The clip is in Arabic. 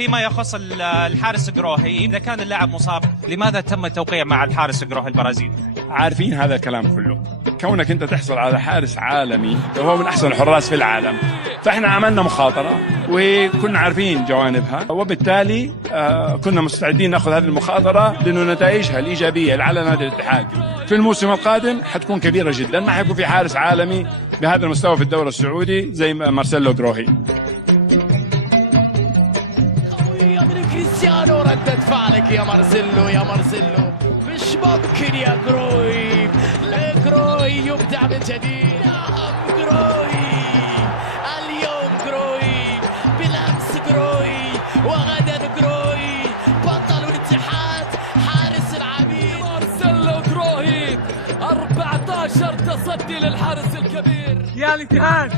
فيما يخص الحارس جروهي، إذا كان اللاعب مصاب لماذا تم التوقيع مع الحارس جروهي البرازيلي؟ عارفين هذا الكلام كله. كونك انت تحصل على حارس عالمي وهو من احسن الحراس في العالم، فاحنا عملنا مخاطره وكنا عارفين جوانبها، وبالتالي كنا مستعدين ناخذ هذه المخاطره لانه نتائجها الايجابيه على نادي الاتحاد في الموسم القادم حتكون كبيره جدا. ما حيكون في حارس عالمي بهذا المستوى في الدوري السعودي زي مارسيلو جروهي. من كريستيانو ردة فعلك يا مارسيلو، يا مارسيلو مش ممكن يا جروهي. جروهي يبدع من جديد. نعم جروهي، اليوم جروهي، بالامس جروهي، وغدا جروهي بطل الاتحاد حارس العميد. مارسيلو جروهي 14 تصدي للحارس الكبير يا الاتحاد.